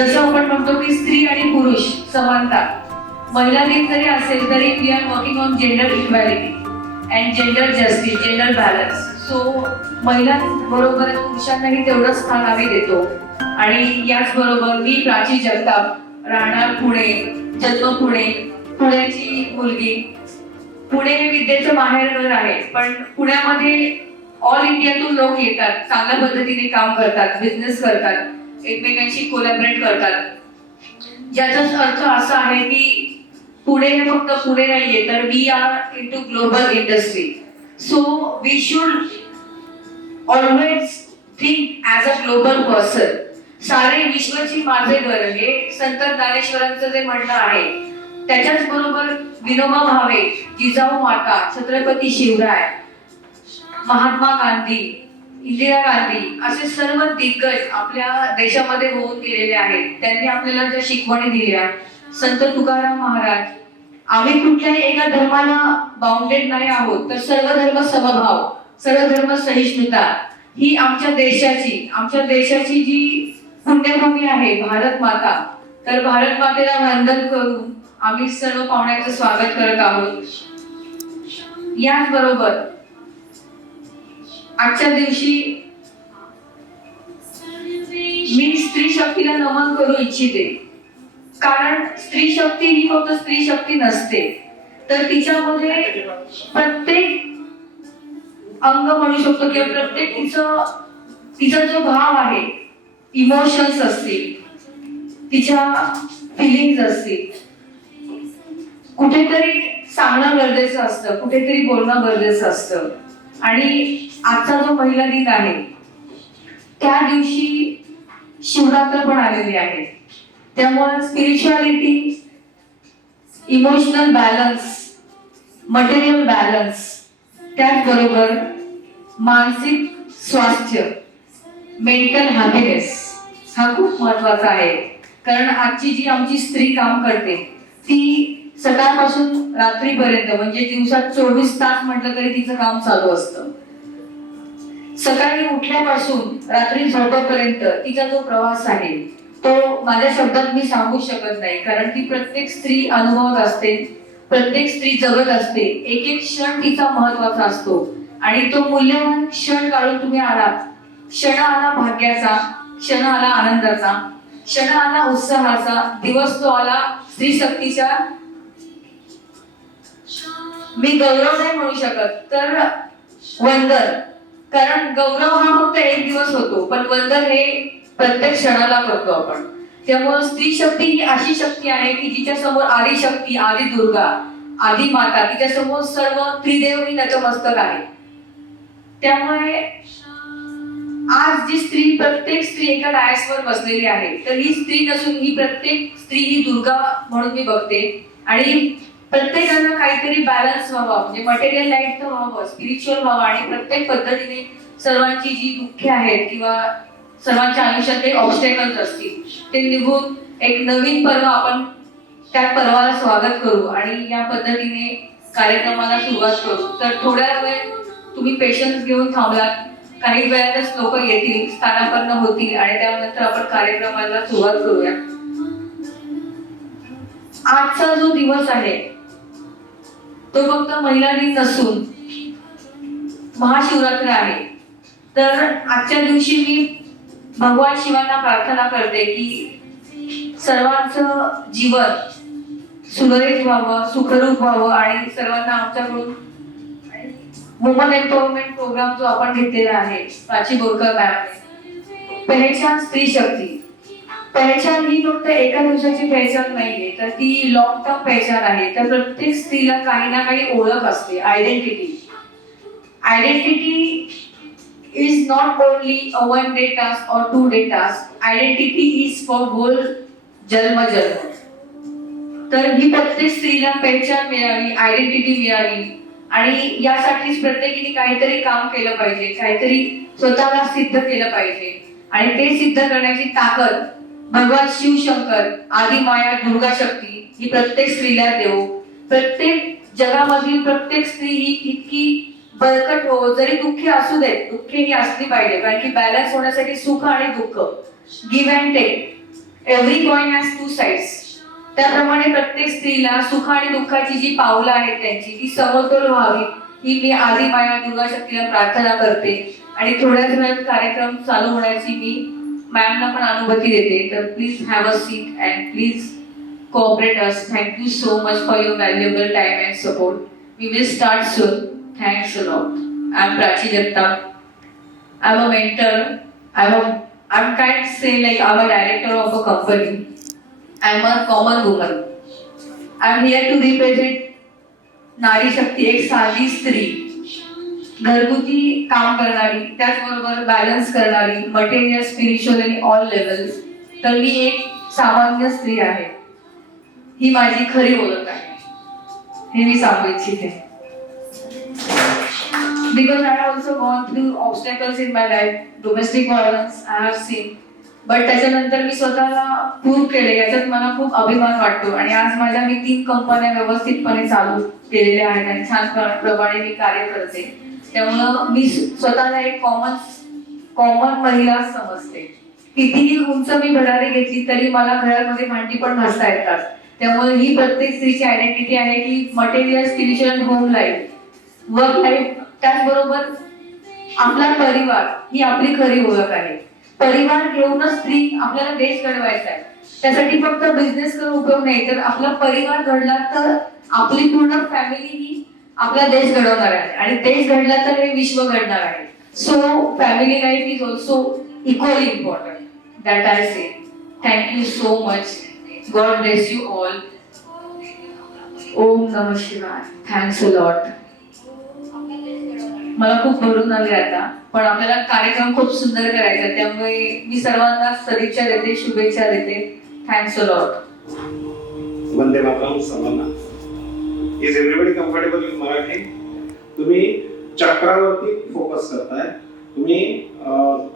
जसं आपण म्हणतो की स्त्री आणि पुरुष समानता, महिला दिन जरी असेल तरी we are working on gender equality and gender justice, gender balance. So महिलांबरोबर पुरुषांनाही तेवढंच स्थान आम्ही देतो. आणि याचबरोबर मी प्राची जगताप, राहणार पुणे, जन्म पुणे, पुण्याची मुलगी. पुणे हे विद्येचं माहेरघर आहे, पण पुण्यामध्ये ऑल इंडियातून लोक येतात, चांगल्या पद्धतीने काम करतात, बिझनेस करतात, एकमेकांशी कोलॅबरेट करतात. ज्याचा अर्थ असा आहे की पुणे हे फक्त पुणे नाहीये, तर we are into global industry. So we should always think as a global person. सारे विश्वची माझे घर हे संत ज्ञानेश्वरांचं जे म्हणणं आहे, त्याच्याच बरोबर विनोबा भावे, जिजाऊ माता, छत्रपती शिवराय, महात्मा गांधी, इंदिरा गांधी असे सर्व दिग्गज आपल्या देशामध्ये होऊन गेलेले आहेत. त्यांनी आपल्याला ज्या शिकवणी दिल्या, संत तुकाराम महाराज, आम्ही कुठल्याही एका धर्माला बाउंडेड नाही आहोत, तर सर्व धर्म समभाव, सर्व धर्म सहिष्णुता ही आमच्या देशाची जी पुण्यभूमी आहे भारत माता. तर भारत मातेला वंदन करून आम्ही सर्व पाहुण्यांचं स्वागत करत आहोत. याचबरोबर आजच्या दिवशी मी स्त्री शक्तीला नमन करू इच्छिते. कारण स्त्री शक्ती ही फक्त स्त्री शक्ती नसते, तर तिच्यामध्ये प्रत्येक अंग म्हणू शकतो किंवा प्रत्येक तिचा जो भाव आहे, इमोशन्स असतील, तिच्या फिलिंग्स असतील, कुठेतरी सांगणं गरजेचं असतं, कुठेतरी बोलणं गरजेचं असतं. आणि आजचा जो महिला दिन आहे, त्या दिवशी शिवरात्र पण आलेली आहे. त्यामुळे spirituality, emotional balance, material balance, त्याचबरोबर मानसिक स्वास्थ्य, मेंटल हॅपीनेस हा खूप महत्वाचा आहे. कारण आजची जी आमची स्त्री काम करते ती सकाळपासून रात्रीपर्यंत, म्हणजे दिवसात 24 तास म्हटलं तरी तिचं काम चालू असतं. सकाळी उठल्यापासून रात्री झोपेपर्यंत तिचा जो प्रवास आहे तो माझ्या शब्दात मी सांगू शकत नाही. कारण ती प्रत्येक स्त्री अनुभवत असते, प्रत्येक स्त्री जगत असते. एक एक क्षण तिचा महत्वाचा असतो आणि तो मूल्यवान क्षण काढून तुम्ही आलात. क्षण आला भाग्याचा, क्षण आला आनंदाचा, क्षण आला उत्साहाचा, दिवस तो आला स्त्री शक्तीच्या. मी गौरव नाही म्हणू शकत, तर वंदन. कारण गौरव हा फक्त एक दिवस होतो, पण वंदन हे प्रत्येक क्षणाला करतो आपण. त्यामुळे स्त्री शक्ती ही अशी शक्ती आहे की जिच्या समोर आदि शक्ती, आदि दुर्गा, आदि माता, तिच्या समोर सर्व त्रिदेव ही नतमस्तक आहे. त्यामुळे आज जी स्त्री, प्रत्येक स्त्री एका डायसवर बसलेली आहे, तर ही स्त्री नसून ही प्रत्येक स्त्री ही दुर्गा म्हणून मी बघते. आणि प्रत्येकाला काहीतरी बॅलन्स व्हावा, म्हणजे मटेरियल लाईफ तर व्हावं, स्पिरिच्युअल व्हावं. आणि प्रत्येक पद्धतीने सर्वांची जी दुःखे आहेत किंवा सर्वांच्या आयुष्यात काही ऑब्स्टॅकल्स असतील ते निघून एक नवीन पर्व, आपण त्या पर्वाला स्वागत करू आणि या पद्धतीने कार्यक्रमाला सुरुवात करू. तर थोड्या वेळ तुम्ही पेशन्स घेऊन थांबलात, काही वेळातच लोक येतील, स्थानापन्न होतील आणि त्यानंतर आपण कार्यक्रमाला सुरुवात करूया. आजचा जो दिवस आहे तो फक्त महिला दिन नसून महाशिवरात्र आहे. तर आजच्या दिवशी मी भगवान शिवांना प्रार्थना करते की सर्वांचं जीवन सुरळीत व्हावं, सुखरूप व्हावं आणि सर्वांना आमच्याकडून वुमन एम्पॉवरमेंट प्रोग्राम जो आपण घेतलेला आहे प्राची बोरकर मॅमने, पहचान स्त्री शक्ती. पहचान ही फक्त एका दिवसाची पहचान नाहीये, तर ती लॉंग टर्म पहचान आहे. तर प्रत्येक स्त्रीला काही ना काही ओळख असते, identity. Identity is not only a one day task or 2 day task. Identity is for whole जन्म. तर ही प्रत्येक स्त्रीला पहचान मिळावी, आयडेंटिटी मिळावी आणि यासाठीच प्रत्येकीने काहीतरी काम केलं पाहिजे, काहीतरी स्वतःला सिद्ध केलं पाहिजे. आणि ते सिद्ध करण्याची ताकद भगवान शिवशंकर, आदि माया, दुर्गा शक्ती ही प्रत्येक स्त्रीला देव. प्रत्येक जगामधील प्रत्येक स्त्री ही इतकी बळकट हो, जरी दुःखी असू देत, दुःखी ही असली पाहिजे. कारण की बॅलन्स होण्यासाठी सुख आणि दुःख, give and take, every coin has two sides. त्याप्रमाणे प्रत्येक स्त्रीला सुख आणि दुःखाची जी पावलं आहेत त्यांची ती समतोल व्हावी ही मी आदी माया दुर्गा शक्तीला प्रार्थना करते. आणि थोड्याच वेळात कार्यक्रम चालू होण्याची मी मॅमना पण अनुभूती देते. तर please have a seat and please cooperate us. Thank you so much for your valuable time and support. We will start soon. Thanks a lot. I am Prachi Jagtap. I am a mentor. I'm kind of say like I'm a director of a company. I'm a common woman. I'm here to represent नारी शक्ती, एक साधी स्त्री, घरगुती काम करणारी, त्याचबरोबर balance करणारी, material, spiritual आणि ऑल लेवल्स. तर मी एक सामान्य स्त्री आहे. ही माझी खरी ओळख आहे, हे मी सांगू इच्छिते. Because I have also gone through obstacles in my life, domestic violence I have seen. But त्याच्यानंतर मी स्वतःला प्रूव्ह केले, याच्यात मला खूप अभिमान वाटतो. आणि आज माझ्या मी 3 कंपन्या व्यवस्थितपणे चालू केलेल्या आहेत आणि छान प्रमाणे मी कार्य करते. त्यामुळं मी स्वतःला एक कॉमन महिला समजते. कितीही उंच मी भरारी घेतली तरी मला घरामध्ये भांडी पण घासता येतात. त्यामुळे ही प्रत्येक स्त्रीची आयडेंटिटी आहे की material, spiritual, home life, work life, त्याचबरोबर आपला परिवार ही आपली खरी ओळख आहे. परिवार घेऊनच स्त्री आपल्याला देश घडवायचा आहे. त्यासाठी फक्त बिझनेस करून उपयोग नाही, तर आपला परिवार घडला तर आपली पूर्ण फॅमिली ही आपला देश घडवणार आहे आणि देश घडला तर हे विश्व घडणार आहे. So family life is also equally important. That I say. Thank you so much. God bless you all. ओम नमः शिवाय. Thanks a lot. मला खूप भरून आले आता, पण आपल्याला कार्यक्रम खूप सुंदर करायचा, त्यामुळे मी सर्वांना सदिच्छा देते, शुभेच्छा देते. Thanks a lot. वंदे मातरम सर्वांना. Is everybody comfortable in Marathi? तुम्ही चक्रावरती फोकस करताय, तुम्ही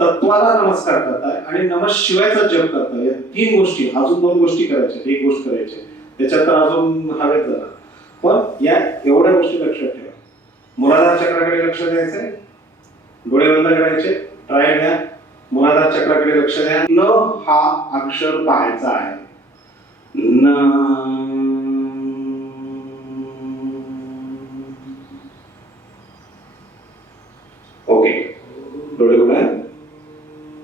तत्वाला नमस्कार करताय आणि नमः शिवायचा जप करताय. या 3 गोष्टी, अजून 2 गोष्टी करायच्या, एक गोष्ट करायची, त्याच्यात तर अजून हवेत जरा. पण या एवढ्या गोष्टी लक्षात ठेवा. मूलाधार चक्राकडे लक्ष द्यायचंय, डोळे बंद करायचे, ट्राय घ्या. मूलाधार चक्राकडे लक्ष द्या. न हा अक्षर पाहायचा आहे. न. ओके, डोळे उघडा.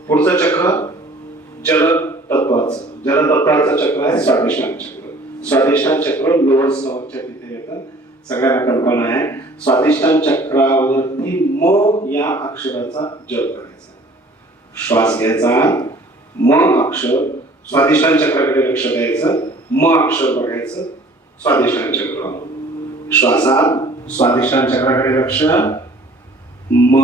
पुढचं चक्र जल तत्वाचं चक्र आहे स्वादिष्ठान चक्र. स्वादिष्ठान चक्र लोअर स्टमकच्या तिथे येतं. सगळ्यांना कल्पना आहे. स्वादिष्ठान चक्रावरती म या अक्षराचा जप करायचा. श्वास घ्यायचा, म अक्षर, स्वादिष्ठान चक्राकडे लक्ष द्यायचं, म अक्षर बघायचं, स्वादिष्ठान चक्र. श्वासात स्वादिष्ठान चक्राकडे लक्ष, म.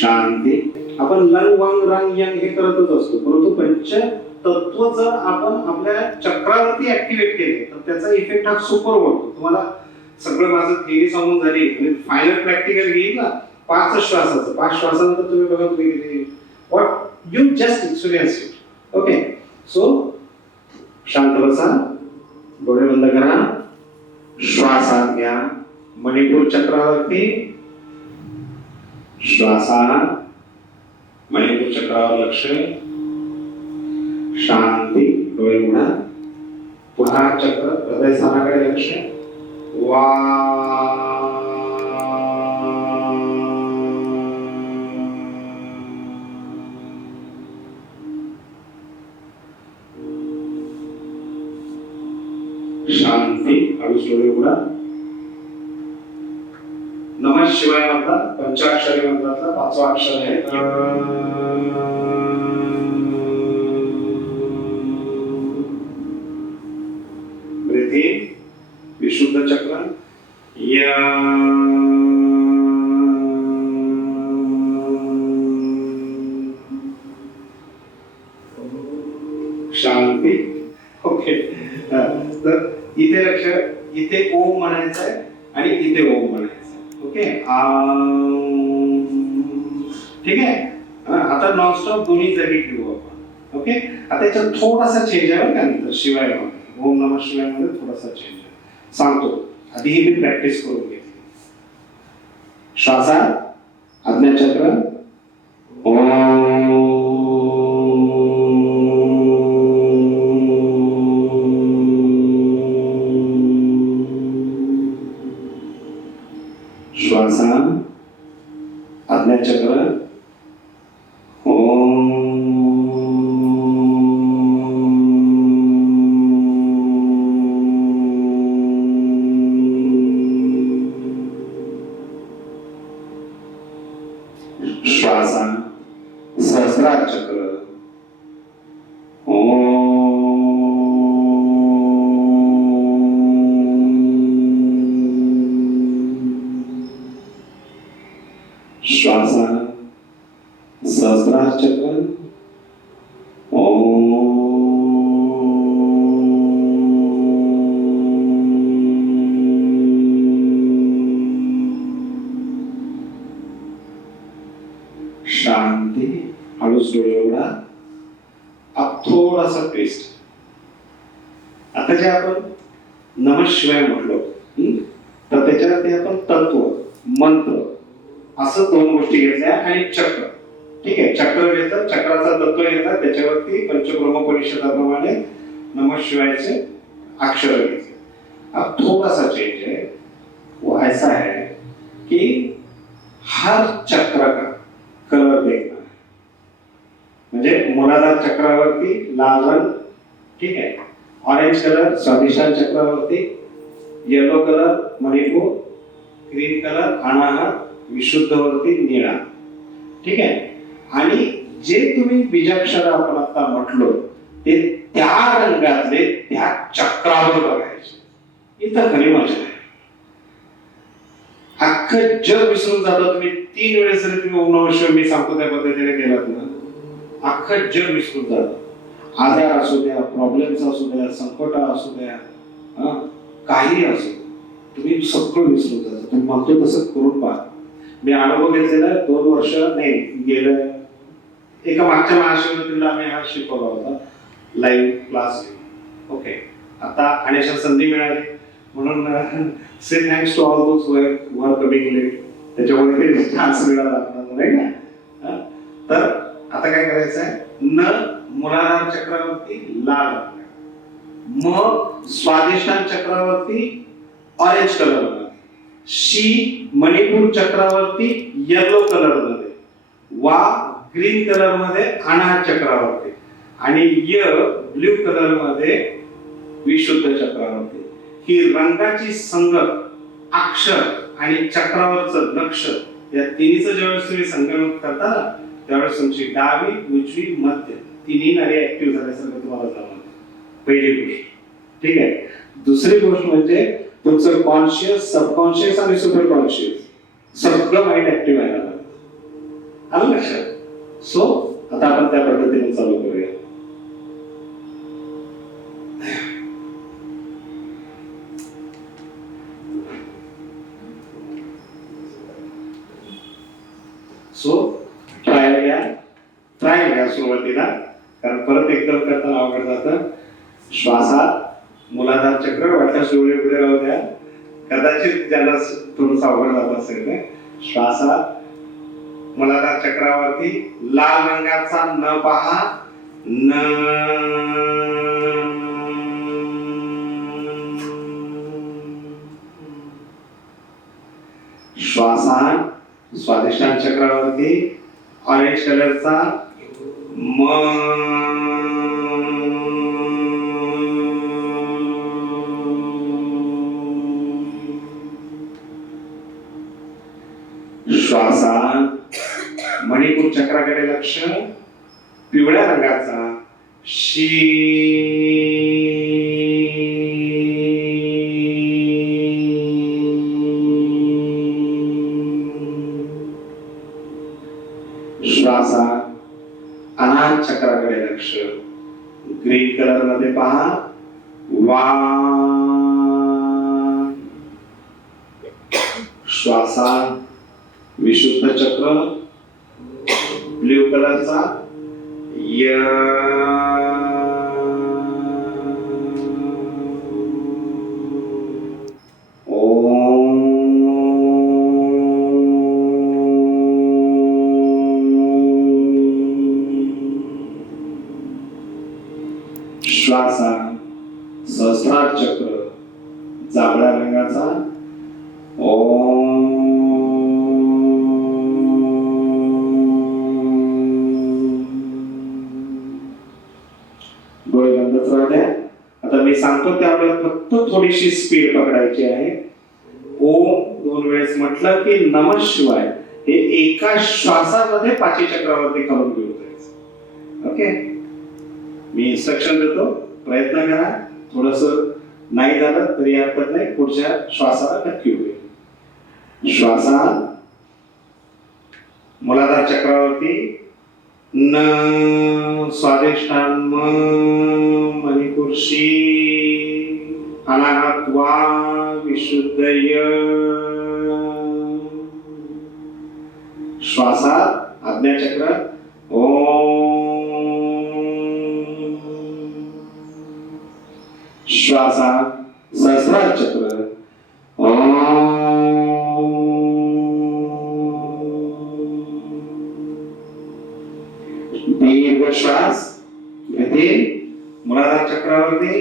शांती. आपण लंग, वंग, रंग, यंग हे करतच असतो, परंतु पंच तत्व जर आपण आपल्या चक्रावरती ऍक्टिव्हेट केले तर त्याचा इफेक्ट हा सुपर होतो. तुम्हाला सगळं माझं थिअरी समजून झाली आणि फायनल प्रॅक्टिकल घेईल ना 5 श्वासाचं. 5 श्वासानंतर तुम्ही बघा तुम्ही किती what you just experience it. Okay, so शांत बसा, डोळे बंद करा, श्वासात घ्या. मणिपूर चक्रावरती श्वासात, मणिपूर चक्रावर लक्ष, शांती, डोळे उघडा. पुन्हा चक्र हृदय स्थानाकडे लक्ष, वा. शांती, हळूच डोळे उघडा. नमः शिवाय मधला पंचाक्षरी मंत्रातला 5वा अक्षर आहे. ब्रीथ इन, विशुद्ध चक्र, या. शांती. ओके, तर इथे लक्ष, इथे ओम म्हणायचं आहे आणि इथे ओम म्हणायचं. ओके, ठीक आहे. आता नॉनस्टॉप दोन्ही जागी ठेवू आपण. ओके, आता याच्यात थोडासा चेंज आहे बरं का, नंतर शिवाय ओम नमः शिवाय मध्ये थोडासा चेंज आहे, सांगतो. आधी ही मी प्रॅक्टिस करून घेतली. श्वासात आज्ञाचक्र श्वासा आज्ञाचक्र श्वासा सहस्रार चक्र श्वासा सहस्रार चक्र शांती. हळूच डोळे उघडा. अब थोडासा ट्विस्ट. आता जे आपण नमः शिवाय म्हटलो तर त्याच्यावरती आपण तत्व मंत्र असं दोन गोष्टी घेतल्या आणि चक्र. ठीक आहे, चक्र घेतात, चक्राचा तत्व घेतात, त्याच्यावरती पंचब्रह्म परिषदाप्रमाणे नमः शिवायचे अक्षर घेतले. अब थोडासा चेंज है, वो ऐसा है कि हर चक्र का कलर देखना है. म्हणजे मूलाधार चक्रावरती लाल रंग, ठीक आहे, ऑरेंज कलर स्वादिष्ठान चक्रावरती, yellow colour Manipur, green colour Anahata, विशुद्धवरती निळा. ठीक आहे. आणि जे तुम्ही बीजाक्षर आपण आता म्हटलो ते त्या रंगातले त्या चक्रावर बघायचे. इथं खरी मजा आहे. अख्खं जग विसरून जातो. तुम्ही 3 वेळेस जरी तुम्ही ओम नमः शिवाय मी सांगतो त्या पद्धतीने केलात ना, अख्खं जग विसरून जातं. आजार असू द्या, प्रॉब्लेम्स असू द्या, संकट असू द्या, काही असू, तुम्ही सगळं विसरून जाता. तुम्ही म्हणतो तसं करून पहा. मी अनुभव घेतलेला 2 वर्ष नाही, गेलं एका मागच्या महाशिवरात्रीला आम्ही हा शिकवला होता लाईव्ह क्लास. ओके, आता आणि अशा संधी मिळाली म्हणून say thanks to all those who are coming late. त्याच्यामुळे चान्स मिळाला आपल्याला, नाही का? तर आता काय करायचं आहे, न मूलाधार चक्रावरती लाल, मग स्वादिष्ठान चक्रावरती ऑरेंज कलर मध्ये, शी मणिपूर चक्रावरती येलो कलर मध्ये, वा ग्रीन कलर मध्ये अनाहत चक्रावरती, आणि य ब्ल्यू कलर मध्ये विशुद्ध चक्रावरती. ही रंगाची संगत, अक्षर आणि चक्रावरचं लक्ष या तिन्हीचं ज्यावेळेस तुम्ही संगमत करता ना, त्यावेळेस तुमची डावी, उजवी, मध्य तिन्ही नळी ऍक्टिव्ह झाल्यासारखं तुम्हाला जाणवतं. पहिली गोष्ट. ठीक आहे. दुसरी गोष्ट म्हणजे तुमचं कॉन्शियस, सबकॉन्शियस आणि सुपर कॉन्शियस सगळं माइंड ऍक्टिव्ह व्हायला लागतं. आलं लक्षात? सो आता आपण त्या पद्धतीने चालू करूया. सो ट्रायल घ्या सुरुवातीला, कारण परत एकदम करताना अवघड जातं. श्वासात मूलाधार चक्र, वाटल्यास डोळे पुढे राहू द्या. कदाचित ज्याला थोडंसं अवघड जात असेल ते, श्वासात मूलाधार चक्रावरती लाल रंगाचा न पहा, न श्वासात स्वादिष्ठान चक्रावरती ऑरेंज कलरचा म, श्वासात मणिपूर चक्राकडे लक्ष, पिवळ्या रंगाचा शी, श्वासात अनाहत चक्राकडे लक्ष, ग्रीन कलर मध्ये पहा, वा, श्वासात विशुद्ध चक्र, ब्ल्यू कलरचा य, ओम श्वासा सहस्रार चक्र जांभळ्या रंगाचा ओम. डोळे बंदच राहू द्या. आता मी सांगतो त्यावेळेस फक्त थोडीशी स्पीड पकडायची आहे. ओम 2 वेळेस म्हटलं की नमः शिवाय हे एका श्वासामध्ये पाची चक्रावरती करून घेऊ जायचं. ओके, मी इन्स्ट्रक्शन देतो, प्रयत्न करा. थोडस नाही झालं तरी हरकत नाही, पुढच्या श्वासाला नक्की होईल. श्वासा मूलाधार चक्रावरती न स्वादिष्टान मणिपुरशी अनाहत वा विशुद्ध य. श्वासात आज्ञाचक्र ओम. श्वासात सहस्रार चक्र ओम. दीर्घ श्वास घेते मूलाधार चक्रावरती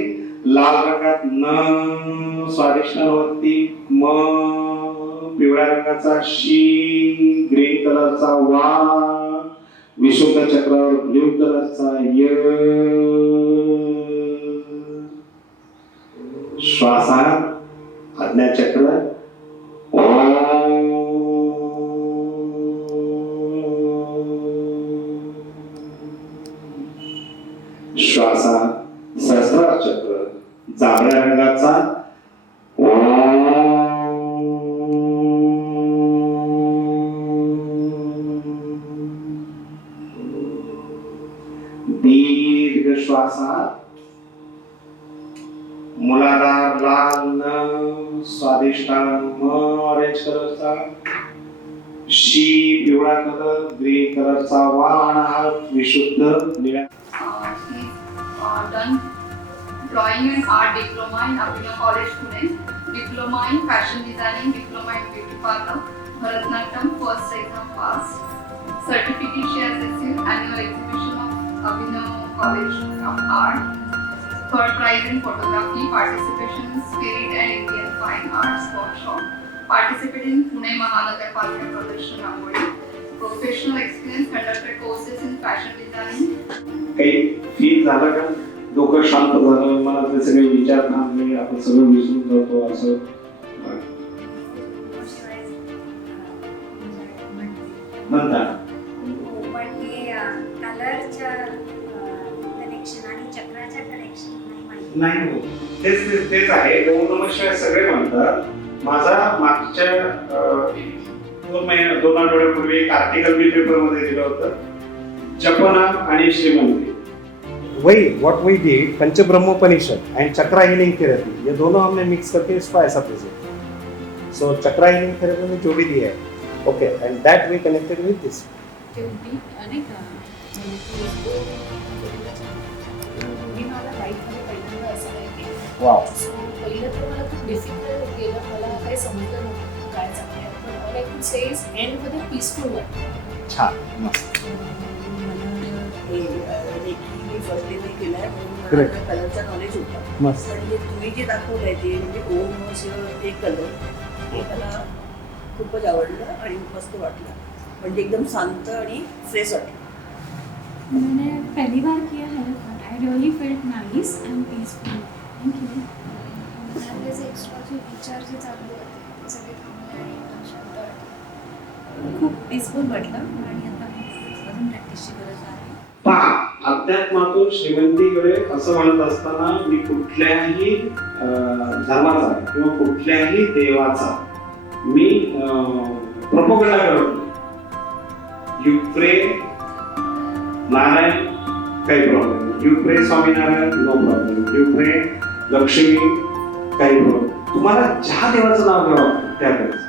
लाल रंगात न स्वादिष्टावरती म पिवळ्या रंगाचा शी ग्रीन कलरचा वा विशुद्ध चक्रावर ब्ल्यू कलरचा य. श्वासात आज्ञाचक्र ओम. श्वासात सहस्रार चक्र जांभळ्या रंगाचा दीर्घ श्वासात मूलाधार लाल न स्वादिष्टान ऑरेंज कलरचा शी पिवळा कलर ग्रीन कलरचा वाण विशुद्ध निळ्या. Done drawing and art diploma in Abhinav College Pune, diploma in fashion designing, diploma in beauty parlor, Bharatanatyam first exam pass. Certificate she has received annual exhibition of Abhinav College of Art. Third prize in photography, participation in Spirit and Indian Fine Arts workshop. Participated in Pune Mahanagarpalika Pradarsan Rangoli. Professional experience, conducted courses in fashion designing. काही feel झालं का? डोकं शांत झालं, मला ते सगळे विचार थांबले, आपण सगळं विसरून जातो असं म्हणतात. नाही हो, तेच आहे. ओम नमः शिवाय सगळे म्हणतात. माझा मागच्या 2 आठवड्यापूर्वी एक आर्टिकल मी पेपर मध्ये दिलं होतं, जपना आणि श्रीमंती. वही what we did Panchabrahmopanishad and chakra healing therapy, ये दोनों हमने मिक्स करके इसको ऐसा present. So chakra healing therapy में जो भी दिया है, okay, and that we connected with this. Wow. पहिलं तर मला खूप डिफिकल्ट गेलं, मला काही समजलं नव्हतं काय चाललंय, पण all I could say is end with a peaceful वाटतं. छान, मस्त. मी फर्स्ट डे नाही केलाय म्हणून Correct. मला कलरचा नॉलेज होता. मस्त. पण जे तुम्ही जे दाखवलंय ते म्हणजे ओम ते कलर ते मला खूपच आवडलं आणि मस्त वाटलं. म्हणजे एकदम शांत आणि फ्रेश वाटलं. मैंने पहली बार किया है, I really felt nice end peaceful. Thank you. त्याचे एक्स्ट्रा जे विचार जे चालू होते ते सगळे थांबले आणि एकदम शांत वाटलं. खूप पीसफुल वाटलं आणि आता अजून प्रॅक्टिसची गरज आहे. पहा, अध्यात्मातून श्रीमंतीकडे असं म्हणत असताना मी कुठल्याही धर्माचा किंवा कुठल्याही देवाचा मी प्रपोगंडा करत नाही. यू प्रे नारायण, काही प्रॉब्लेम. यू प्रे स्वामीनारायण, नो प्रॉब्लेम. यू प्रे लक्ष्मी, काही प्रॉब्लेम. तुम्हाला ज्या देवाचं नाव घ्यावं त्यावेळेस